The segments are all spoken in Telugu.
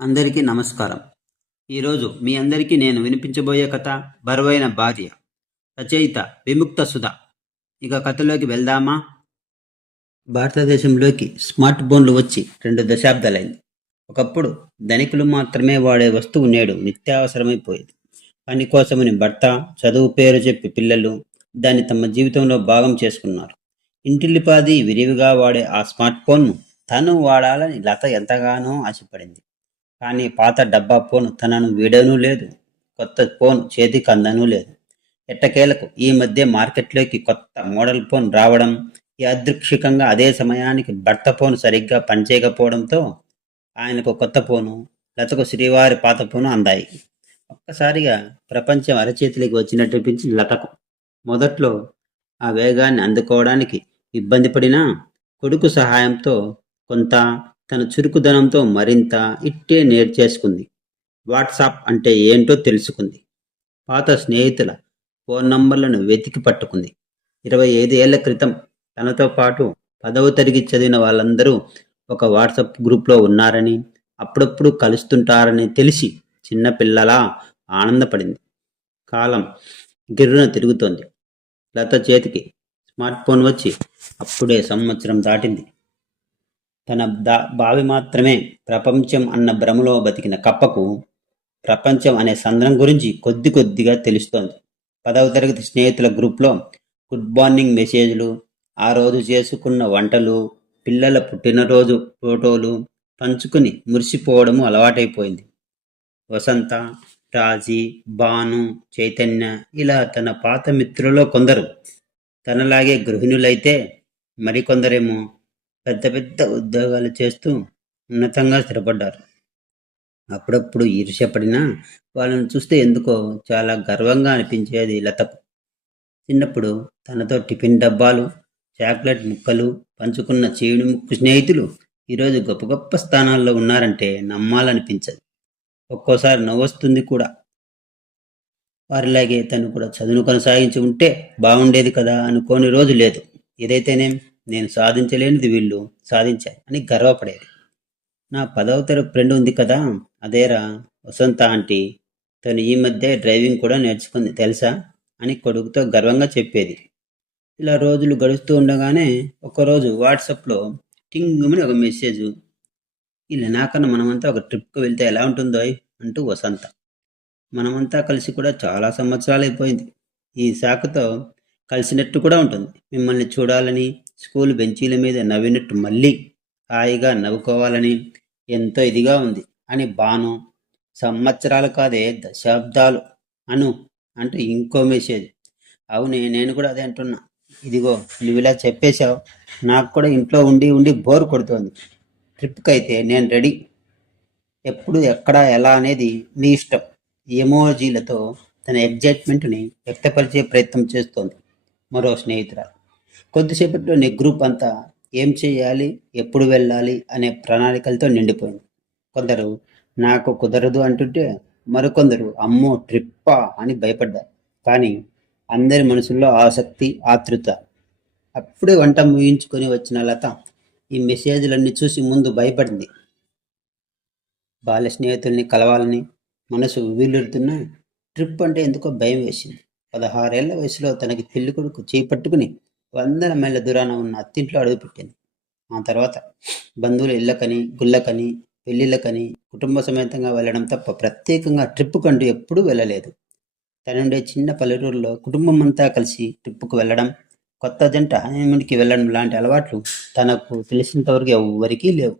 అందరికీ నమస్కారం. ఈరోజు మీ అందరికీ నేను వినిపించబోయే కథ 'బరువైన భార్య'. రచయిత విముక్త సుధ. ఇక కథలోకి వెళ్దామా? భారతదేశంలోకి స్మార్ట్ ఫోన్లు వచ్చి 2 దశాబ్దాలైంది. ఒకప్పుడు ధనికులు మాత్రమే వాడే వస్తువు నేడు నిత్యావసరమైపోయేది. పని కోసమని భర్త, చదువు పేరు చెప్పి పిల్లలు దాన్ని తమ జీవితంలో భాగం చేసుకున్నారు. ఇంటిల్లిపాది విరివిగా వాడే ఆ స్మార్ట్ ఫోన్ను తను వాడాలని లత ఎంతగానో ఆశపడింది. కానీ పాత డబ్బా ఫోన్ తనను వీడనూ లేదు. కొత్త ఫోన్ చేతికి అందనూ లేదు. ఎట్టకేలకు ఈ మధ్య మార్కెట్లోకి కొత్త మోడల్ ఫోన్ రావడం, యాదృచ్ఛికంగా అదే సమయానికి భర్త ఫోన్ సరిగ్గా పనిచేయకపోవడంతో ఆయనకు కొత్త ఫోను, లతకు శ్రీవారి పాత ఫోను అందాయి. ఒక్కసారిగా ప్రపంచం అరచేతిలోకి వచ్చినట్టనిపించింది లతకు. మొదట్లో ఆ వేగాన్ని అందుకోవడానికి ఇబ్బంది పడినా కొడుకు సహాయంతో కొంత, తన చురుకుదనంతో మరింత ఇట్టే నేర్చేసుకుంది. వాట్సాప్ అంటే ఏంటో తెలుసుకుంది. పాత స్నేహితుల ఫోన్ నంబర్లను వెతికి పట్టుకుంది. 25 ఏళ్ల క్రితం తనతో పాటు 10వ తరగతి చదివిన వాళ్ళందరూ ఒక వాట్సాప్ గ్రూప్లో ఉన్నారని, అప్పుడప్పుడు కలుస్తుంటారని తెలిసి చిన్నపిల్లలా ఆనందపడింది. కాలం గిర్రున తిరుగుతోంది. లత చేతికి స్మార్ట్ ఫోన్ వచ్చి అప్పుడే సంవత్సరం దాటింది. తన బావి మాత్రమే ప్రపంచం అన్న భ్రమలో బతికిన కప్పకు ప్రపంచం అనే సంద్రం గురించి కొద్ది కొద్దిగా తెలుస్తోంది. 10వ తరగతి స్నేహితుల గ్రూప్లో గుడ్ మార్నింగ్ మెసేజ్లు, ఆ రోజు చేసుకున్న వంటలు, పిల్లల పుట్టినరోజు ఫోటోలు పంచుకుని మురిసిపోవడము అలవాటైపోయింది. వసంత, రాజీ, భాను, చైతన్య ఇలా తన పాత మిత్రులలో కొందరు తనలాగే గృహిణులైతే, మరికొందరేమో పెద్ద పెద్ద ఉద్యోగాలు చేస్తూ ఉన్నతంగా స్థిరపడ్డారు. అప్పుడప్పుడు ఈర్ష్యపడినా వాళ్ళని చూస్తే ఎందుకో చాలా గర్వంగా అనిపించేది లతకు. చిన్నప్పుడు తనతో టిఫిన్ డబ్బాలు, చాక్లెట్ ముక్కలు పంచుకున్న చీడి ముక్కు స్నేహితులు ఈరోజు గొప్ప గొప్ప స్థానాల్లో ఉన్నారంటే నమ్మాలనిపించదు. ఒక్కోసారి నవ్వొస్తుంది కూడా. వారిలాగే తను కూడా చదువును కొనసాగించి ఉంటే బాగుండేది కదా అనుకోని రోజు లేదు. ఏదైతేనేం నేను సాధించలేనిది వీళ్ళు సాధించారు అని గర్వపడేది. నా 10వ తరగతి ఫ్రెండ్ ఉంది కదా, అదేరా వసంత ఆంటీ, తను ఈ మధ్య డ్రైవింగ్ కూడా నేర్చుకుంది తెలుసా అని కొడుకుతో గర్వంగా చెప్పేది. ఇలా రోజులు గడుస్తూ ఉండగానే ఒకరోజు వాట్సాప్లో టింగుమని ఒక మెసేజ్, ఇలా నాకన్నా మనమంతా ఒక ట్రిప్కి వెళ్తే ఎలా ఉంటుందో అంటూ వసంత. మనమంతా కలిసి కూడా చాలా సంవత్సరాలు అయిపోయింది. ఈ శాఖతో కలిసినట్టు కూడా ఉంటుంది. మిమ్మల్ని చూడాలని, స్కూల్ బెంచీల మీద నవ్వినట్టు మళ్ళీ హాయిగా నవ్వుకోవాలని ఎంతో ఇదిగా ఉంది అని భాను. సంవత్సరాలు కాదే దశాబ్దాలు అను అంటూ ఇంకో మెసేజ్. అవునే, నేను కూడా అదే అంటున్నా. ఇదిగో నువ్వు ఇలా చెప్పేశావు, నాకు కూడా ఇంట్లో ఉండి ఉండి బోర్ కొడుతోంది. ట్రిప్కి అయితే నేను రెడీ. ఎప్పుడు, ఎక్కడ, ఎలా అనేది నీ ఇష్టం. ఎమోజీలతో తన ఎగ్జైట్మెంట్ని వ్యక్తపరిచే ప్రయత్నం చేస్తోంది మరో స్నేహితురాలు. కొద్దిసేపట్లో నీ గ్రూప్ అంతా ఏం చేయాలి, ఎప్పుడు వెళ్ళాలి అనే ప్రణాళికలతో నిండిపోయింది. కొందరు నాకు కుదరదు అంటుంటే మరికొందరు అమ్మో ట్రిప్పా అని భయపడ్డారు. కానీ అందరి మనసుల్లో ఆసక్తి, ఆతృత. అప్పుడే వంట ముగించుకొని వచ్చిన లత ఈ మెసేజ్లన్నీ చూసి ముందు భయపడింది. బాల్య స్నేహితుల్ని కలవాలని మనసు వీలుడుతున్న ట్రిప్ అంటే ఎందుకో భయం వేసింది. 16 ఏళ్ల వయసులో తనకి పెళ్లి కొడుకు చేపట్టుకుని 100 మైళ్ళ దూరాన ఉన్న అత్తింట్లో అడుగుపెట్టింది. ఆ తర్వాత బంధువుల ఇళ్ళకని, గుళ్ళకని, పెళ్లిళ్ళకని కుటుంబ సమేతంగా వెళ్ళడం తప్ప ప్రత్యేకంగా ట్రిప్పు కంటూ ఎప్పుడూ వెళ్ళలేదు. తనుండే చిన్న పల్లెటూరులో కుటుంబం అంతా కలిసి ట్రిప్పుకు వెళ్ళడం, కొత్త జంట హనీమూన్కి వెళ్ళడం లాంటి అలవాట్లు తనకు తెలిసినంతవరకు ఎవ్వరికీ లేవు.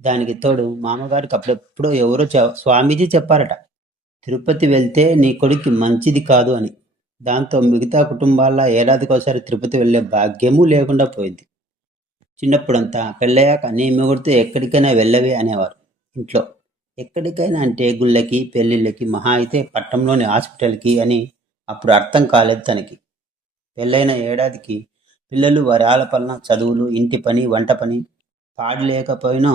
దానికి తోడు మామగారికి అప్పుడెప్పుడో ఎవరో స్వామీజీ చెప్పారట, తిరుపతి వెళ్తే నీ కొడుక్కి మంచిది కాదు అని. దాంతో మిగతా కుటుంబాల్లో ఏడాదికోసారి తిరుపతి వెళ్ళే భాగ్యమూ లేకుండా పోయింది. చిన్నప్పుడంతా పెళ్ళయ్యాక నీ మొగుడితో ఎక్కడికైనా వెళ్ళవే అనేవారు ఇంట్లో. ఎక్కడికైనా అంటే గుళ్ళకి, పెళ్ళిళ్ళకి, మహా అయితే పట్టణంలోని హాస్పిటల్కి అని. అప్పుడు అర్థం కాలేదు తనకి. పెళ్ళైన ఏడాదికి పిల్లలు, వారి ఆలపలన, చదువులు, ఇంటి పని, వంట పని పాడలేకపోయినా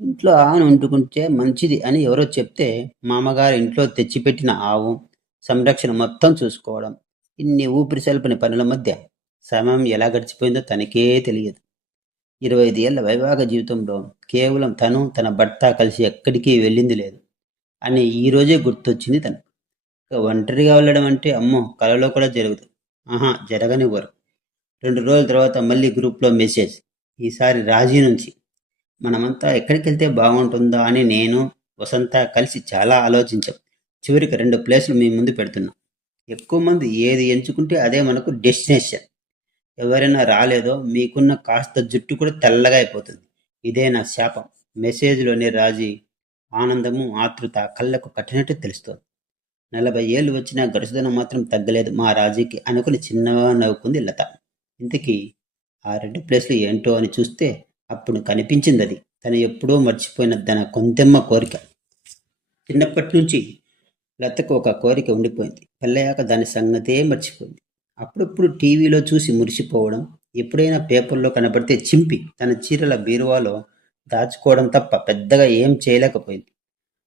ఇంట్లో ఆవును వండుకుంటే మంచిది అని ఎవరో చెప్తే మామగారు ఇంట్లో తెచ్చిపెట్టిన ఆవు సంరక్షణ మొత్తం చూసుకోవడం. ఇన్ని ఊపిరి సల్పని పనుల మధ్య సమయం ఎలా గడిచిపోయిందో తనకే తెలియదు. 25 ఏళ్ల వైవాహిక జీవితంలో కేవలం తను, తన భర్త కలిసి ఎక్కడికి వెళ్ళింది లేదు అని ఈ రోజే గుర్తొచ్చింది తనకు. ఇక ఒంటరిగా వెళ్ళడం అంటే అమ్మో! కలలో కూడా జరగదు. ఆహా! జరగనివ్వరు. 2 రోజుల తర్వాత మళ్ళీ గ్రూప్‌లో మెసేజ్. ఈసారి రాజీ నుంచి. మనమంతా ఎక్కడికెళ్తే బాగుంటుందా అని నేను, వసంత కలిసి చాలా ఆలోచించాం. చివరికి 2 ప్లేసులు మీ ముందు పెడుతున్నాం. ఎక్కువ మంది ఏది ఎంచుకుంటే అదే మనకు డెస్టినేషన్. ఎవరైనా రాలేదో మీకున్న కాస్త జుట్టు కూడా తెల్లగా అయిపోతుంది. ఇదే నా శాపం. మెసేజ్‌లోని రాజీ ఆనందము, ఆతృత కళ్ళకు కట్టినట్టు తెలుస్తోంది. 40 ఏళ్ళు వచ్చినా గడుసుదనం మాత్రం తగ్గలేదు మా రాజీకి అనుకుని చిన్నగా నవ్వుకుంది లత. ఇంతకీ ఆ 2 ప్లేస్‌లు ఏంటో అని చూస్తే అప్పుడు కనిపించిందది. తను ఎప్పుడో మర్చిపోయిన తన కొంతెమ్మ కోరిక. చిన్నప్పటి నుంచి లతకు ఒక కోరిక ఉండిపోయింది. పెళ్ళయ్యాక దాని సంగతే మర్చిపోయింది. అప్పుడప్పుడు టీవీలో చూసి మురిసిపోవడం, ఎప్పుడైనా పేపర్‌లో కనపడితే చింపి తన చీరల బీరువాలో దాచుకోవడం తప్ప పెద్దగా ఏం చేయలేకపోయింది.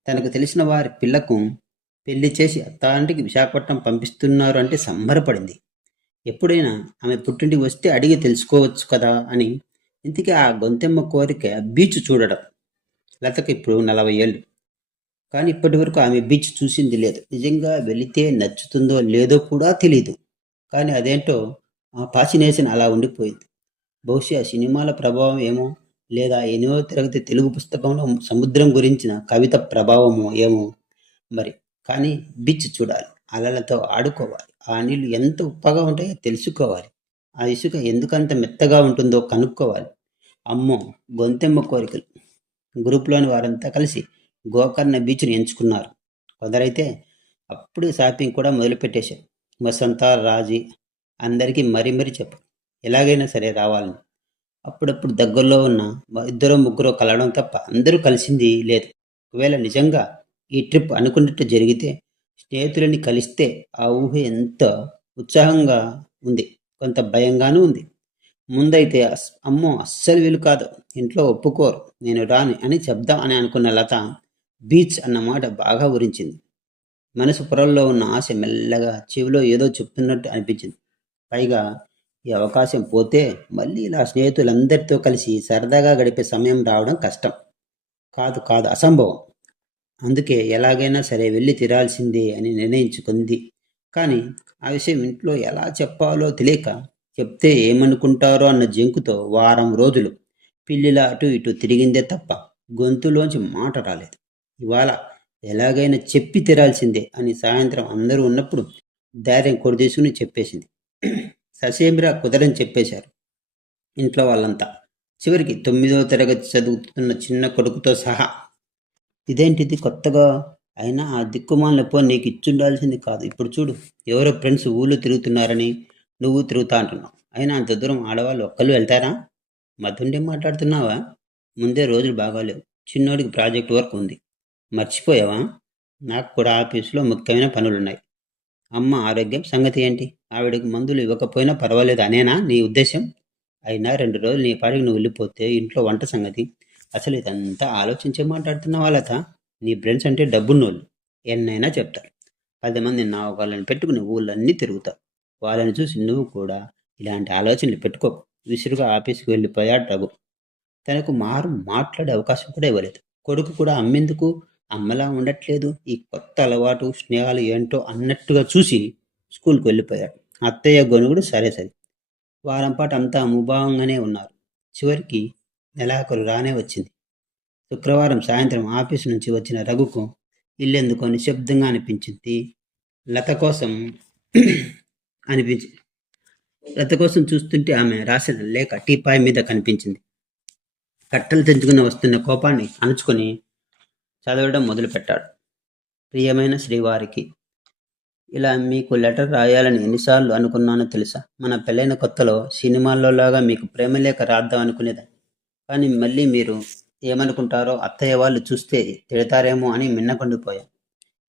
తనకు తెలిసిన వారి పిల్లకు పెళ్లి చేసి అత్తారింటికి విశాఖపట్నం పంపిస్తున్నారు అంటే సంబరపడింది. ఎప్పుడైనా ఆమె పుట్టింటికి వస్తే అడిగి తెలుసుకోవచ్చు కదా అని. ఇంతకీ ఆ గొంతెమ్మ కోరిక బీచ్ చూడడం. లతకు ఇప్పుడు 40 ఏళ్ళు. కానీ ఇప్పటివరకు ఆమె బీచ్ చూసింది లేదు. నిజంగా వెళితే నచ్చుతుందో లేదో కూడా తెలీదు. కానీ అదేంటో ఆ పాసినేషన్ అలా ఉండిపోయింది. బహుశా సినిమాల ప్రభావం ఏమో, లేదా 8వ తరగతి తెలుగు పుస్తకంలో సముద్రం గురించిన కవిత ప్రభావమో ఏమో మరి. కానీ బీచ్ చూడాలి. అలలతో ఆడుకోవాలి. ఆ నీళ్లు ఎంత ఉప్పగా ఉంటాయో తెలుసుకోవాలి. ఆ ఇసుక ఎందుకంత మెత్తగా ఉంటుందో కనుక్కోవాలి. అమ్మో! గొంతెమ్మ కోరికలు. గ్రూప్‌లోని వారంతా కలిసి గోకర్ణ బీచ్‌ని ఎంచుకున్నారు. కొందరైతే అప్పుడే షాపింగ్ కూడా మొదలుపెట్టేశారు. వసంత, రాజీ అందరికీ మరీ మరీ చెప్పారు. ఎలాగైనా సరే రావాలని. అప్పుడప్పుడు దగ్గరలో ఉన్న ఇద్దరో ముగ్గురో కలవడం తప్ప అందరూ కలిసింది లేదు. ఒకవేళ నిజంగా ఈ ట్రిప్ అనుకున్నట్టు జరిగితే స్నేహితులని కలిస్తే ఆ ఊహ ఎంత ఉత్సాహంగా ఉంది. కొంత భయంగానూ ఉంది. ముందైతే అమ్మో! అస్సలు వీలు కాదు. ఇంట్లో ఒప్పుకోరు. నేను రాను అని చెప్దాం అని అనుకున్న లత బీచ్ అన్న మాట బాగా ఊరించింది. మనసు పొరల్లో ఉన్న ఆశ మెల్లగా చెవిలో ఏదో చెప్తున్నట్టు అనిపించింది. పైగా ఈ అవకాశం పోతే మళ్ళీ ఇలా స్నేహితులందరితో కలిసి సరదాగా గడిపే సమయం రావడం కష్టం. కాదు కాదు అసంభవం. అందుకే ఎలాగైనా సరే వెళ్ళి తీరాల్సిందే అని నిర్ణయించుకుంది. కానీ ఆ విషయం ఇంట్లో ఎలా చెప్పాలో తెలియక, చెప్తే ఏమనుకుంటారో అన్న జంకుతో వారం రోజులు పిల్లిలా అటు ఇటు తిరిగిందే తప్ప గొంతులోంచి మాట రాలేదు. ఇవాళ ఎలాగైనా చెప్పి తీరాల్సిందే అని సాయంత్రం అందరూ ఉన్నప్పుడు ధైర్యం కొడిదేసుకుని చెప్పేసింది. ససేమిరా కుదరని చెప్పేశారు ఇంట్లో వాళ్ళంతా. చివరికి 9వ తరగతి చదువుతున్న చిన్న కొడుకుతో సహా. ఇదేంటిది కొత్తగా? అయినా ఆ దిక్కుమాలిన ఫోన్ నీకు ఇచ్చుండాల్సింది కాదు. ఇప్పుడు చూడు, ఎవరో ఫ్రెండ్స్ ఊళ్ళో తిరుగుతున్నారని నువ్వు తిరుగుతా అంటున్నావు. అయినా అంత దూరం ఆడవాళ్ళు ఒక్కళ్ళు వెళ్తారా? మతుండే మాట్లాడుతున్నావా? ముందే రోజులు బాగాలేవు. చిన్నోడికి ప్రాజెక్ట్ వర్క్ ఉంది. మర్చిపోయావా? నాకు కూడా ఆఫీసులో ముఖ్యమైన పనులున్నాయి. అమ్మ ఆరోగ్యం సంగతి ఏంటి? ఆవిడకి మందులు ఇవ్వకపోయినా పర్వాలేదు అనేనా నీ ఉద్దేశం? అయినా 2 రోజులు నీ పాటికి నువ్వు వెళ్ళిపోతే ఇంట్లో వంట సంగతి. అసలు ఇదంతా ఆలోచించే మాట్లాడుతున్నావా లత? నీ ఫ్రెండ్స్ అంటే డబ్బున్నోళ్ళు. ఎన్నైనా చెప్తారు. 10 మంది నావగాళ్ళని పెట్టుకుని ఊళ్ళన్నీ తిరుగుతావు. వాళ్ళని చూసి నువ్వు కూడా ఇలాంటి ఆలోచనలు పెట్టుకోకు. విసురుగా ఆఫీస్కి వెళ్ళిపోయాడు రఘు. తనకు మాట్లాడే అవకాశం కూడా ఇవ్వలేదు. కొడుకు కూడా అమ్మెందుకు, అమ్మలా ఉండట్లేదు, ఈ కొత్త అలవాటు స్నేహాలు ఏంటో అన్నట్టుగా చూసి స్కూల్కి వెళ్ళిపోయాడు. అత్తయ్య గొనుగుడు సరే సరే. వారం పాటు అంతా ముభావంగానే ఉన్నారు. చివరికి నెలాఖరు రానే వచ్చింది. శుక్రవారం సాయంత్రం ఆఫీసు నుంచి వచ్చిన రఘుకు ఇల్లెందుకో నిశ్శబ్దంగా అనిపించింది. లత కోసం అనిపించింది. లత కోసం చూస్తుంటే ఆమె రాసిన లేఖ టీపాయ్ మీద కనిపించింది. కట్టలు తెంచుకుని వస్తున్న కోపాన్ని అణుచుకొని చదవడం మొదలుపెట్టాడు. ప్రియమైన శ్రీవారికి, ఇలా మీకు లెటర్ రాయాలని ఎన్నిసార్లు అనుకున్నానో తెలుసా? మన పెళ్ళైన కొత్తలో సినిమాల్లోలాగా మీకు ప్రేమలేఖ రాద్దాం అనుకునేదాన్ని. కానీ మళ్ళీ మీరు ఏమనుకుంటారో, అత్తయ్య వాళ్ళు చూస్తే తిడతారేమో అని మిన్నకుండిపోయాను.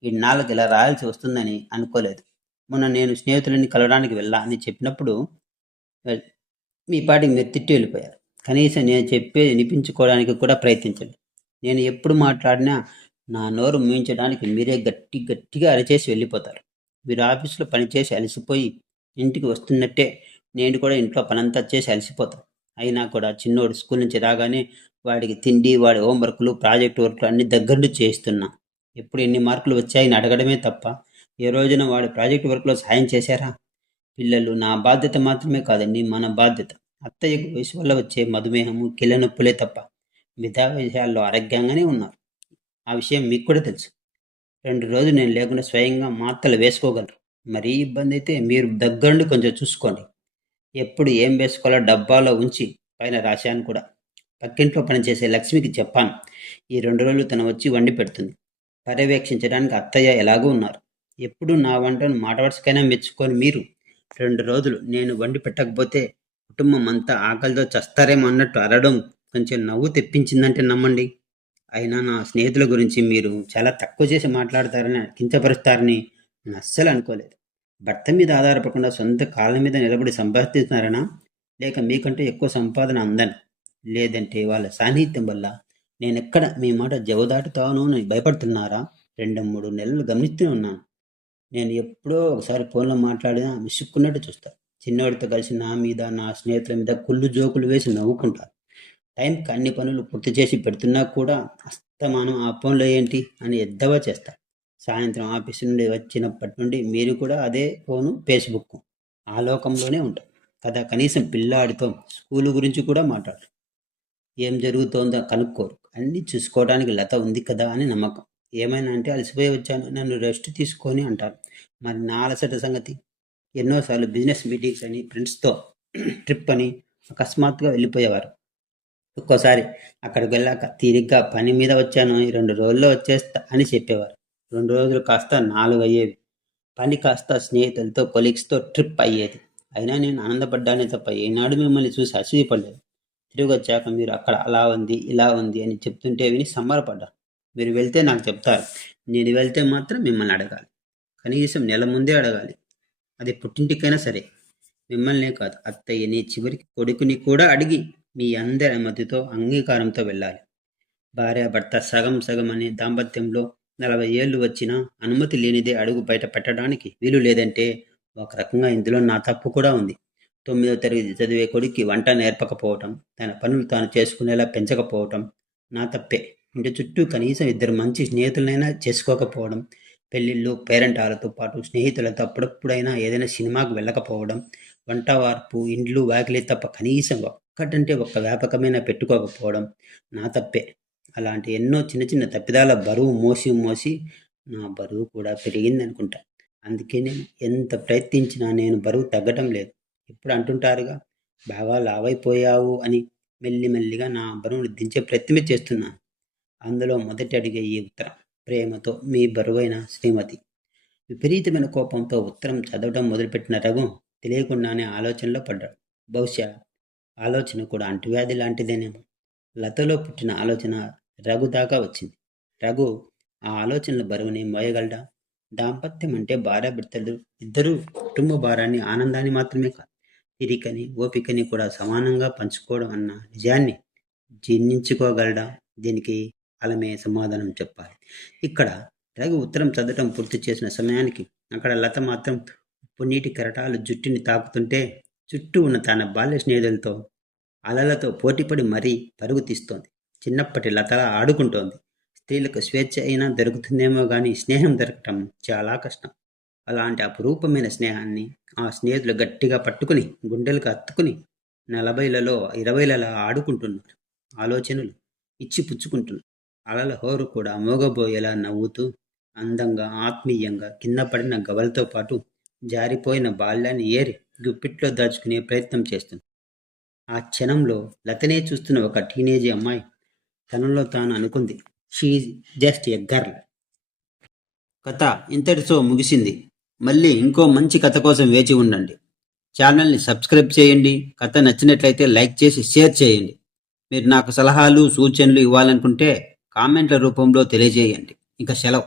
ఇన్నాళ్ళకి ఇలా రాయాల్సి వస్తుందని అనుకోలేదు. మొన్న నేను స్నేహితులని కలవడానికి వెళ్ళా అని చెప్పినప్పుడు మీ పాటికి మీరు తిట్టి వెళ్ళిపోయారు. కనీసం నేను చెప్పేది వినిపించుకోవడానికి కూడా ప్రయత్నించండి. నేను ఎప్పుడు మాట్లాడినా నా నోరు మూయించడానికి మీరే గట్టిగా అరిచేసి వెళ్ళిపోతారు. మీరు ఆఫీసులో పనిచేసి అలసిపోయి ఇంటికి వస్తున్నట్టే నేను కూడా ఇంట్లో పనంతా చేసి అలసిపోతాను. అయినా కూడా చిన్నోడు స్కూల్ నుంచి రాగానే వాడికి తిండి, వాడి హోంవర్క్లు, ప్రాజెక్ట్ వర్క్లు అన్ని దగ్గర నుంచి చేయిస్తున్నా. ఎప్పుడు ఎన్ని మార్కులు వచ్చాయని అడగడమే తప్ప ఏ రోజున వాడి ప్రాజెక్ట్ వర్క్లో సాయం చేశారా? పిల్లలు నా బాధ్యత మాత్రమే కాదండి, మన బాధ్యత. అత్తయ్యకు వయసు వల్ల వచ్చే మధుమేహము, కీళ్ళ నొప్పులే తప్ప మిగతా విషయాల్లో ఆరోగ్యంగానే ఉన్నారు. ఆ విషయం మీకు కూడా తెలుసు. 2 రోజులు నేను లేకుండా స్వయంగా మాత్రలు వేసుకోగలరు. మరీ ఇబ్బంది అయితే మీరు దగ్గరుండి కొంచెం చూసుకోండి. ఎప్పుడు ఏం వేసుకోవాలో డబ్బాలో ఉంచి పైన రాశాను కూడా. పక్కింట్లో పనిచేసే లక్ష్మికి చెప్పాను. ఈ 2 రోజులు తను వచ్చి వండి పెడుతుంది. పర్యవేక్షించడానికి అత్తయ్య ఎలాగూ ఉన్నారు. ఎప్పుడు నా వంటను మాట వరుసకైనా మెచ్చుకొని మీరు 2 రోజులు నేను వండి పెట్టకపోతే కుటుంబం అంతా ఆకలితో చస్తారేమో అన్నట్టు అరవడం కొంచెం నవ్వు తెప్పించిందంటే నమ్మండి. అయినా నా స్నేహితుల గురించి మీరు చాలా తక్కువ చేసి మాట్లాడతారని, కించపరుస్తారని నేను అస్సలు అనుకోలేదు. భర్త మీద ఆధారపడకుండా సొంత కాళ్ళ మీద నిలబడి సంపాదిస్తున్నారనా? లేక మీకంటే ఎక్కువ సంపాదన అందని? లేదంటే వాళ్ళ సాన్నిహిత్యం వల్ల నేనెక్కడ మీ మాట జవదాటుతాను అని భయపడుతున్నారా? 2-3 నెలలు గమనిస్తూనే ఉన్నాను. నేను ఎప్పుడో ఒకసారి ఫోన్లో మాట్లాడినా విసుక్కున్నట్టు చూస్తారు. చిన్నవాడితో కలిసి నా మీద, నా స్నేహితుల మీద కుళ్ళు జోకులు వేసి నవ్వుకుంటారు. టైంకి అన్ని పనులు పూర్తి చేసి పెడుతున్నా కూడా అస్తమానం ఆ ఫోన్లో ఏంటి అని ఎద్దవా చేస్తారు. సాయంత్రం ఆఫీసు నుండి వచ్చినప్పటి నుండి మీరు కూడా అదే ఫోను, ఫేస్బుక్ ఆ లోకంలోనే ఉంటారు కదా. కనీసం పిల్లాడితో స్కూలు గురించి కూడా మాట్లాడరు. ఏం జరుగుతోందో కనుక్కోరు. అన్నీ చూసుకోవడానికి లత ఉంది కదా అని నమ్మకం. ఏమైనా అంటే అలసిపోయి వచ్చాను, నన్ను రెస్ట్ తీసుకొని అంటారు. మరి నా అలసట సంగతి? ఎన్నోసార్లు బిజినెస్ మీటింగ్స్ అని, ఫ్రెండ్స్తో ట్రిప్ అని అకస్మాత్తుగా వెళ్ళిపోయేవారు. ఒక్కోసారి అక్కడికి వెళ్ళాక తీరిగ్గా పని మీద వచ్చాను, ఈ 2 రోజుల్లో వచ్చేస్తా అని చెప్పేవారు. 2 రోజులు కాస్త 4 అయ్యేవి. పని కాస్త స్నేహితులతో, కొలీగ్స్తో ట్రిప్ అయ్యేది. అయినా నేను ఆనందపడ్డానే తప్ప ఏనాడు మిమ్మల్ని చూసి అసూయపడలేదు. తిరిగి వచ్చాక మీరు అక్కడ అలా ఉంది, ఇలా ఉంది అని చెప్తుంటే విని సంబరపడ్డాను. మీరు వెళ్తే నాకు చెప్తారు, నేను వెళ్తే మాత్రం మిమ్మల్ని అడగాలి. కనీసం నెల ముందే అడగాలి. అది పుట్టింటికైనా సరే. మిమ్మల్నే కాదు, అత్తయ్యని, చివరికి కొడుకుని కూడా అడిగి మీ అందరి మధ్యతో అంగీకారంతో వెళ్ళాలి. భార్యాభర్త సగం సగం అనే దాంపత్యంలో 40 ఏళ్ళు వచ్చినా అనుమతి లేనిదే అడుగు బయట పెట్టడానికి వీలు లేదంటే ఒక రకంగా ఇందులో నా తప్పు కూడా ఉంది. 9వ తరగతి చదివే కొడుక్కి వంట నేర్పకపోవటం, తన పనులు తాను చేసుకునేలా పెంచకపోవటం నా తప్పే. ఇంటి చుట్టూ కనీసం 2 మంచి స్నేహితులనైనా చేసుకోకపోవడం, పెళ్ళిళ్ళు, పేరెంటాలతో పాటు స్నేహితులతో అప్పుడప్పుడైనా ఏదైనా సినిమాకు వెళ్ళకపోవడం, వంట వార్పు, ఇండ్లు వాకిలి తప్ప కనీసం ఒక్కటంటే ఒక్క వ్యాపకమైన పెట్టుకోకపోవడం నా తప్పే. అలాంటి ఎన్నో చిన్న చిన్న తప్పిదాల బరువు మోసి మోసి నా బరువు కూడా పెరిగిందనుకుంటా. అందుకే నేను ఎంత ప్రయత్నించినా నేను బరువు తగ్గటం లేదు. ఇప్పుడు అంటుంటారుగా, బాగా లావైపోయావు అని. మెల్లిమెల్లిగా నా బరువును దించే ప్రయత్నమే చేస్తున్నాను. అందులో మొదటి అడిగే ఈ ఉత్తరం. ప్రేమతో మీ బరువైన శ్రీమతి. విపరీతమైన కోపంతో ఉత్తరం చదవడం మొదలుపెట్టిన రఘు తెలియకుండానే ఆలోచనలో పడ్డాడు. బహుశా ఆలోచన కూడా అంటువ్యాధి లాంటిదేనేమో. లతలో పుట్టిన ఆలోచన రఘు దాకా వచ్చింది. రఘు ఆ ఆలోచనల బరువుని మోయగలడా? దాంపత్యం అంటే భార్యాభర్తలు ఇద్దరూ కుటుంబ భారాన్ని, ఆనందాన్ని మాత్రమే కాదు, తీరికని, ఓపికని కూడా సమానంగా పంచుకోవడం అన్న నిజాన్ని జీర్ణించుకోగలడా? దీనికి కాలమే సమాధానం చెప్పాలి. ఇక్కడ రఘు ఉత్తరం చదవటం పూర్తి చేసిన సమయానికి అక్కడ లత మాత్రం ఉప్పునీటి కెరటాలు జుట్టుని తాకుతుంటే చుట్టూ ఉన్న తన బాల్య స్నేహితులతో అలలతో పోటీపడి మరీ పరుగు తీస్తోంది. చిన్నప్పటి లతలా ఆడుకుంటోంది. స్త్రీలకు స్వేచ్ఛ అయినా దొరుకుతుందేమో కానీ స్నేహం దొరకటం చాలా కష్టం. అలాంటి అపురూపమైన స్నేహాన్ని ఆ స్నేహితులు గట్టిగా పట్టుకుని గుండెలకు హత్తుకుని 40లలో 20లలో ఆడుకుంటున్నారు. ఆలోచనలు ఇచ్చి పుచ్చుకుంటున్నారు. అలల హోరు కూడా మోగబోయేలా నవ్వుతూ అందంగా, ఆత్మీయంగా కింద పడిన గవలతో పాటు జారిపోయిన బాల్యాన్ని ఏరి గుప్పిట్లో దాచుకునే ప్రయత్నం చేస్తుంది. ఆ క్షణంలో లతనే చూస్తున్న ఒక టీనేజ్ అమ్మాయి తనలో తాను అనుకుంది, షీఈ్ జస్ట్ ఎ గర్ల్. కథ ఇంతటితో ముగిసింది. మళ్ళీ ఇంకో మంచి కథ కోసం వేచి ఉండండి. ఛానల్ని సబ్స్క్రైబ్ చేయండి. కథ నచ్చినట్లయితే లైక్ చేసి షేర్ చేయండి. మీరు నాకు సలహాలు, సూచనలు ఇవ్వాలనుకుంటే కామెంట్ల రూపంలో తెలియజేయండి. ఇక సెలవు.